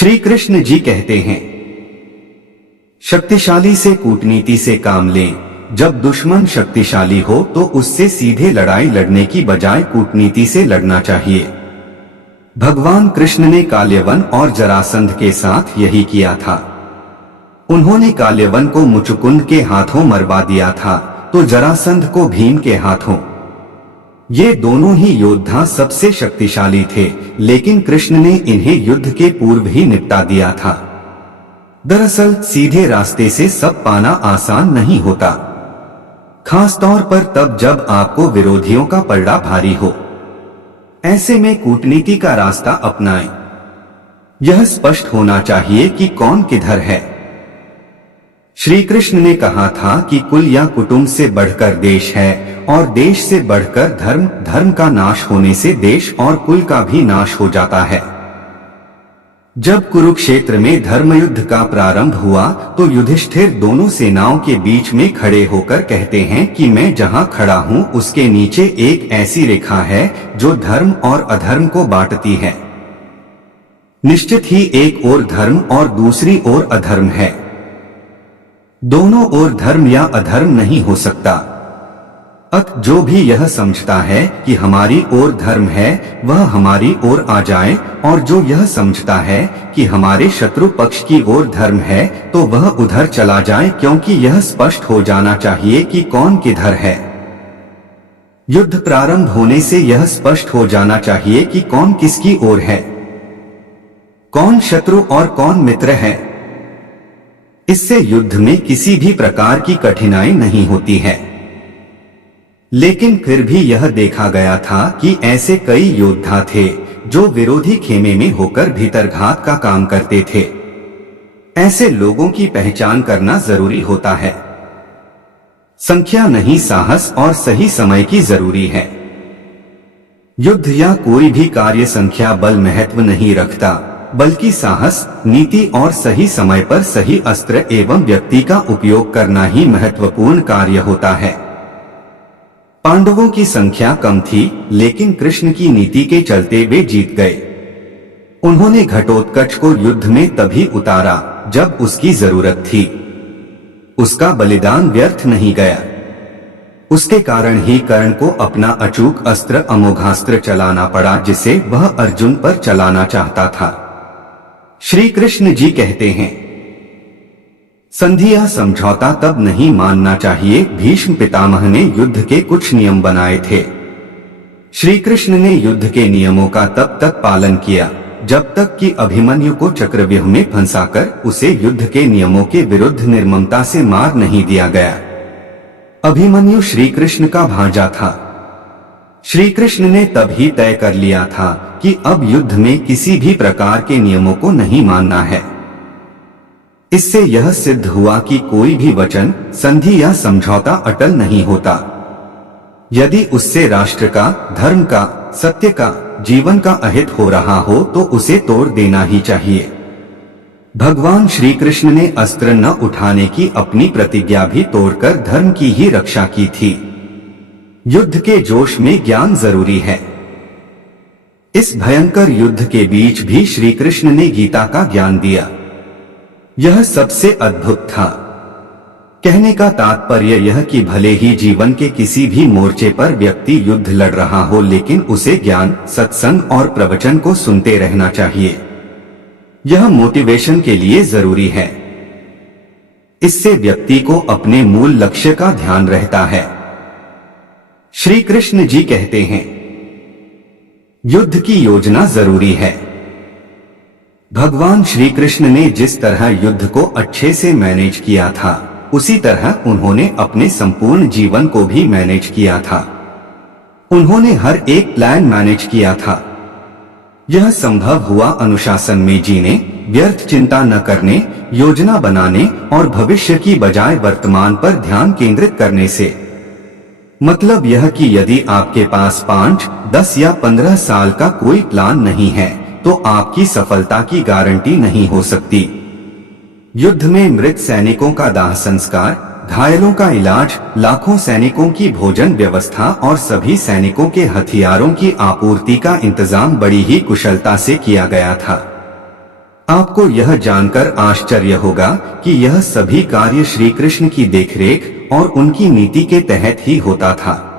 श्री कृष्ण जी कहते हैं, शक्तिशाली से कूटनीति से काम लें। जब दुश्मन शक्तिशाली हो तो उससे सीधे लड़ाई लड़ने की बजाय कूटनीति से लड़ना चाहिए। भगवान कृष्ण ने काल्यवन और जरासंध के साथ यही किया था। उन्होंने काल्यवन को मुचुकुंद के हाथों मरवा दिया था तो जरासंध को भीम के हाथों। ये दोनों ही योद्धा सबसे शक्तिशाली थे, लेकिन कृष्ण ने इन्हें युद्ध के पूर्व ही निपटा दिया था। दरअसल सीधे रास्ते से सब पाना आसान नहीं होता, खासतौर पर तब जब आपको विरोधियों का पलड़ा भारी हो। ऐसे में कूटनीति का रास्ता अपनाएं। यह स्पष्ट होना चाहिए कि कौन किधर है। श्री कृष्ण ने कहा था कि कुल या कुटुंब से बढ़कर देश है और देश से बढ़कर धर्म, धर्म का नाश होने से देश और कुल का भी नाश हो जाता है। जब कुरुक्षेत्र में धर्मयुद्ध का प्रारंभ हुआ तो युधिष्ठिर दोनों सेनाओं के बीच में खड़े होकर कहते हैं कि मैं जहां खड़ा हूं उसके नीचे एक ऐसी रेखा है जो धर्म और अधर्म को बांटती है। निश्चित ही एक ओर धर्म और दूसरी ओर अधर्म है। दोनों ओर धर्म या अधर्म नहीं हो सकता। जो भी यह समझता है कि हमारी ओर धर्म है वह हमारी ओर आ जाए, और जो यह समझता है कि हमारे शत्रु पक्ष की ओर धर्म है तो वह उधर चला जाए, क्योंकि यह स्पष्ट हो जाना चाहिए कि कौन किधर है। युद्ध प्रारंभ होने से यह स्पष्ट हो जाना चाहिए कि कौन किसकी ओर है, कौन शत्रु और कौन मित्र है। इससे युद्ध में किसी भी प्रकार की कठिनाई नहीं होती है। लेकिन फिर भी यह देखा गया था कि ऐसे कई योद्धा थे जो विरोधी खेमे में होकर भीतरघात का काम करते थे। ऐसे लोगों की पहचान करना जरूरी होता है। संख्या नहीं, साहस और सही समय की जरूरी है। युद्ध या कोई भी कार्य संख्या बल महत्व नहीं रखता, बल्कि साहस, नीति और सही समय पर सही अस्त्र एवं व्यक्ति का उपयोग करना ही महत्वपूर्ण कार्य होता है। पांडवों की संख्या कम थी, लेकिन कृष्ण की नीति के चलते वे जीत गए। उन्होंने घटोत्कच को युद्ध में तभी उतारा जब उसकी जरूरत थी। उसका बलिदान व्यर्थ नहीं गया। उसके कारण ही कर्ण को अपना अचूक अस्त्र अमोघास्त्र चलाना पड़ा, जिसे वह अर्जुन पर चलाना चाहता था। श्री कृष्ण जी कहते हैं, संधि या समझौता तब नहीं मानना चाहिए। भीष्म पितामह ने युद्ध के कुछ नियम बनाए थे। श्री कृष्ण ने युद्ध के नियमों का तब तक पालन किया जब तक कि अभिमन्यु को चक्रव्यूह में फंसाकर उसे युद्ध के नियमों के विरुद्ध निर्ममता से मार नहीं दिया गया। अभिमन्यु श्री कृष्ण का भांजा था। श्री कृष्ण ने तब ही तय कर लिया था कि अब युद्ध में किसी भी प्रकार के नियमों को नहीं मानना है। इससे यह सिद्ध हुआ कि कोई भी वचन, संधि या समझौता अटल नहीं होता। यदि उससे राष्ट्र का, धर्म का, सत्य का, जीवन का अहित हो रहा हो तो उसे तोड़ देना ही चाहिए। भगवान श्री कृष्ण ने अस्त्र न उठाने की अपनी प्रतिज्ञा भी तोड़कर धर्म की ही रक्षा की थी। युद्ध के जोश में ज्ञान जरूरी है। इस भयंकर युद्ध के बीच भी श्री कृष्ण ने गीता का ज्ञान दिया। यह सबसे अद्भुत था। कहने का तात्पर्य यह कि भले ही जीवन के किसी भी मोर्चे पर व्यक्ति युद्ध लड़ रहा हो, लेकिन उसे ज्ञान, सत्संग और प्रवचन को सुनते रहना चाहिए। यह मोटिवेशन के लिए जरूरी है। इससे व्यक्ति को अपने मूल लक्ष्य का ध्यान रहता है। श्री कृष्ण जी कहते हैं, युद्ध की योजना जरूरी है। भगवान श्री कृष्ण ने जिस तरह युद्ध को अच्छे से मैनेज किया था, उसी तरह उन्होंने अपने संपूर्ण जीवन को भी मैनेज किया था। उन्होंने हर एक प्लान मैनेज किया था। यह संभव हुआ अनुशासन में जीने, व्यर्थ चिंता न करने, योजना बनाने और भविष्य की बजाय वर्तमान पर ध्यान केंद्रित करने से। मतलब यह कि यदि आपके पास 5, 10 या 15 साल का कोई प्लान नहीं है तो आपकी सफलता की गारंटी नहीं हो सकती। युद्ध में मृत सैनिकों का दाह संस्कार, घायलों का इलाज, लाखों सैनिकों की भोजन व्यवस्था और सभी सैनिकों के हथियारों की आपूर्ति का इंतजाम बड़ी ही कुशलता से किया गया था। आपको यह जानकर आश्चर्य होगा कि यह सभी कार्य श्री कृष्ण की देखरेख और उनकी नीति के तहत ही होता था।